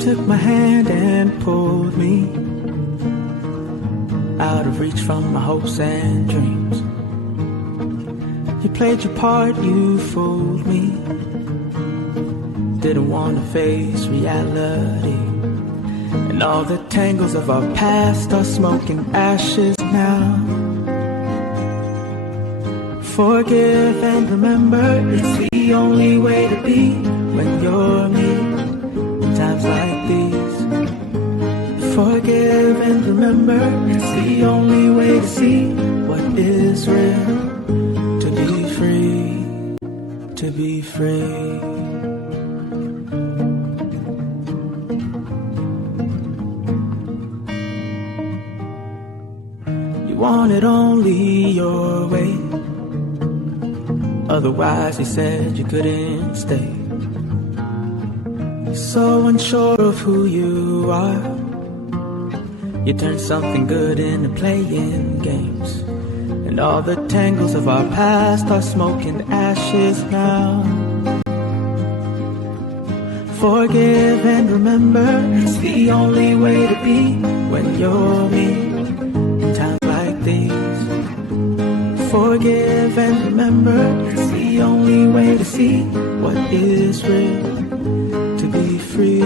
took my hand and pulled me out of reach from my hopes and dreams. You played your part, you fooled me. Didn't want to face reality. And all the tangles of our past are smoking ashes now. Forgive and remember, it's the only way to be when you're me. In times like these, forgive and remember, it's the only way to see what is real. To be free, to be free. You wanted only your way. Otherwise, he said you couldn't stay. You're so unsure of who you are. You turned something good into playing games. And all the tangles of our past are smoking ashes now. Forgive and remember, it's the only way to be when you're me. In times like these, forgive and remember, it's the only way to see what is real. To be free.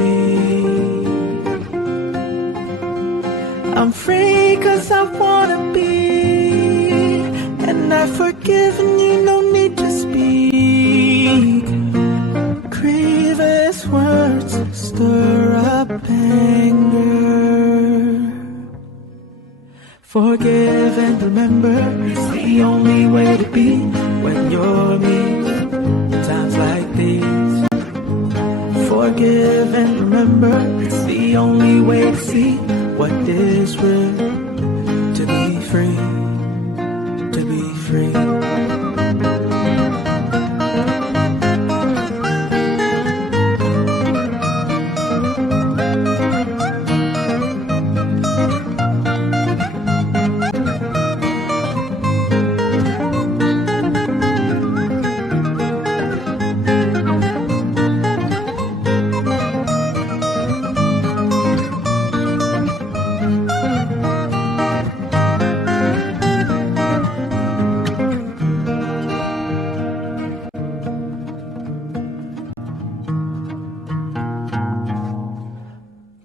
I'm free 'cause I wanna be, and I've forgiven you, no need to speak. Grievous words stir up anger. Forgive and remember, it's the only way to be when you're me. In times like these, forgive and remember, it's the only way to see what is real. To be free, to be free.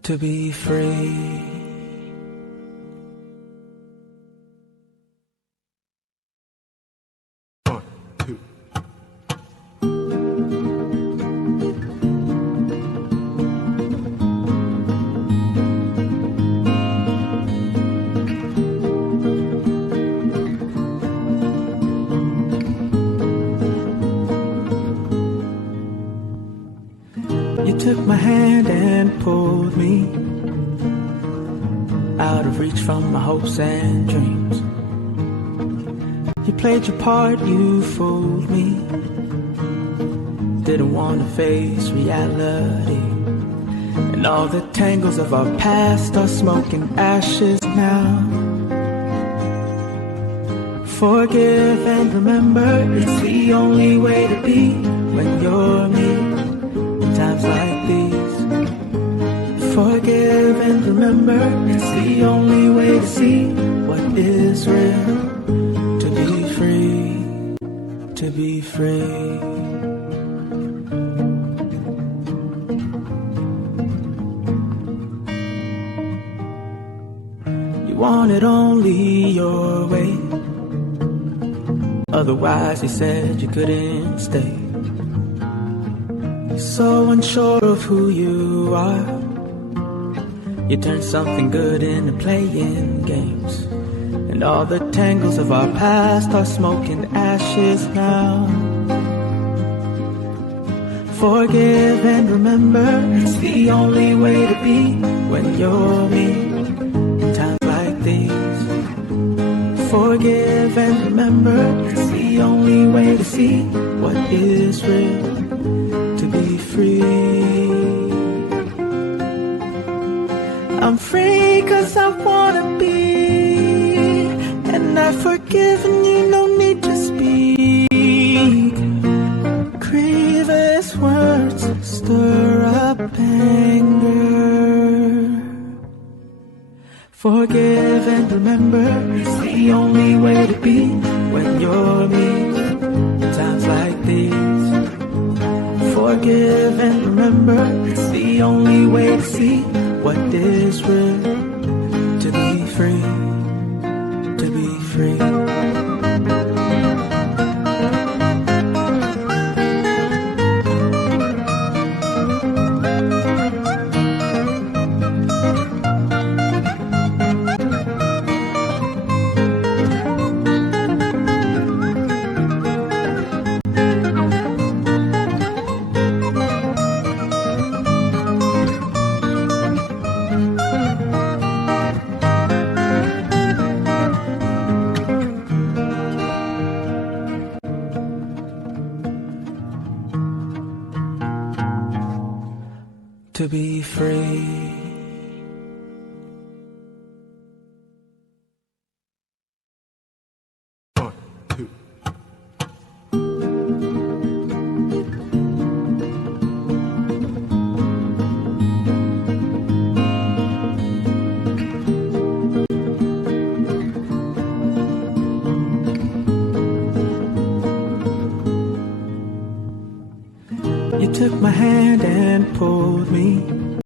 To be free. You took my hand and pulled me out of reach from my hopes and dreams. You played your part, you fooled me. Didn't want to face reality. And all the tangles of our past are smoking ashes now. Forgive and remember, it's the only way to be when you're me. In times like these, forgive and remember, it's the only way to see what is real. To be free, to be free. You wanted only your way. Otherwise, he said you couldn't stay. You're so unsure of who you are. You turned something good into playing games. And all the tangles of our past are smoking ashes now. Forgive and remember, it's the only way to be when you're me. In times like these, forgive and remember, it's the only way to see what is real. To be free. I'm free 'cause I wanna be, and I've forgiven you, no need to speak. Grievous words stir up anger. forgive and remember, it's the only way to see what is real. To be free, to be free. To be free. You took my hand and pulled me